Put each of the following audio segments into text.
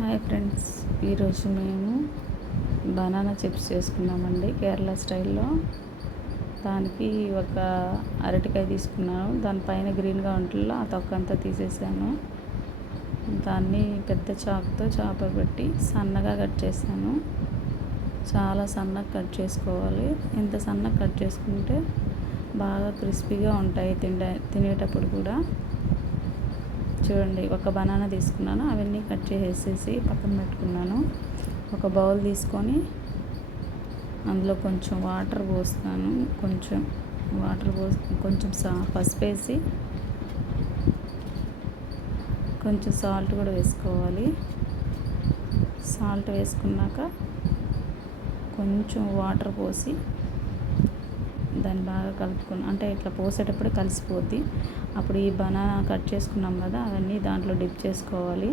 Hi friends, ఈరోజు మేము banana chips చేసుకున్నామండి కేరళ స్టైల్లో. దానికి ఒక అరటికాయ తీసుకున్నాను. దానిపైన గ్రీన్గా ఉంటుందో ఆ తొక్క అంతా తీసేసాను. దాన్ని పెద్ద చాకుతో చాప పెట్టి సన్నగా కట్ చేశాను. చాలా సన్నగా కట్ చేసుకోవాలి. ఎంత సన్నగా కట్ చేసుకుంటే బాగా క్రిస్పీగా ఉంటాయి తినేటప్పుడు కూడా. చూడండి, ఒక బనానా తీసుకున్నాను, అవన్నీ కట్ చేసేసి పక్కన పెట్టుకున్నాను. ఒక బౌల్ తీసుకొని అందులో కొంచెం వాటర్ పోస్తాను. కొంచెం పసుపు వేసి కొంచెం సాల్ట్ కూడా వేసుకోవాలి. సాల్ట్ వేసుకున్నాక కొంచెం వాటర్ పోసి దాన్ని బాగా కలుపుకుని, అంటే ఇట్లా పోసేటప్పుడు కలిసిపోద్ది. అప్పుడు ఈ బనానా కట్ చేసుకున్నాం కదా, అవన్నీ దాంట్లో డిప్ చేసుకోవాలి.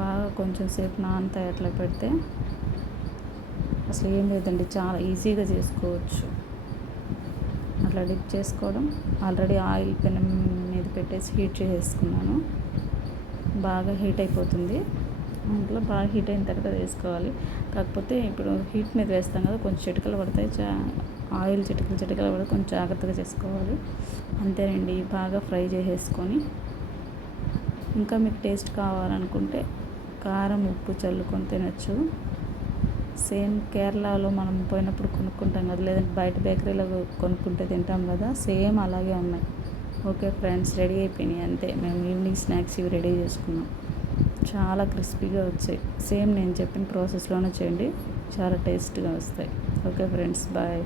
బాగా కొంచెం సేపు నానతాయి. అట్లా పెడితే అసలు ఏం లేదండి, చాలా ఈజీగా చేసుకోవచ్చు. అట్లా డిప్ చేసుకోవడం. ఆల్రెడీ ఆయిల్ పెనం మీద పెట్టేసి హీట్ చేసేసుకున్నాను. బాగా హీట్ అయిపోతుంది. అందులో బాగా హీట్ అయిన తర్వాత వేసుకోవాలి. కాకపోతే ఇప్పుడు హీట్ మీద వేస్తాం కదా, కొంచెం చిటికలు పడతాయి. ఆయిల్ చిటికలు పడి కొంచెం జాగ్రత్తగా చేసుకోవాలి. అంతేనండి, బాగా ఫ్రై చేసేసుకొని ఇంకా మీకు టేస్ట్ కావాలనుకుంటే కారం ఉప్పు చల్లుకొని తినచ్చు. సేమ్ కేరళలో మనం పోయినప్పుడు కొనుక్కుంటాం కదా, లేదంటే బయట బేకరీలో కొనుక్కుంటే తింటాం కదా, సేమ్ అలాగే ఉన్నాయి. ఓకే ఫ్రెండ్స్, రెడీ అయిపోయినాయి. అంతే, మేము ఈవినింగ్ స్నాక్స్ ఇవి రెడీ చేసుకున్నాం. చాలా క్రిస్పీగా వచ్చాయి. సేమ్ నేను చెప్పిన ప్రాసెస్లోనే చేయండి, చాలా టేస్ట్గా వస్తాయి. Okay friends, bye.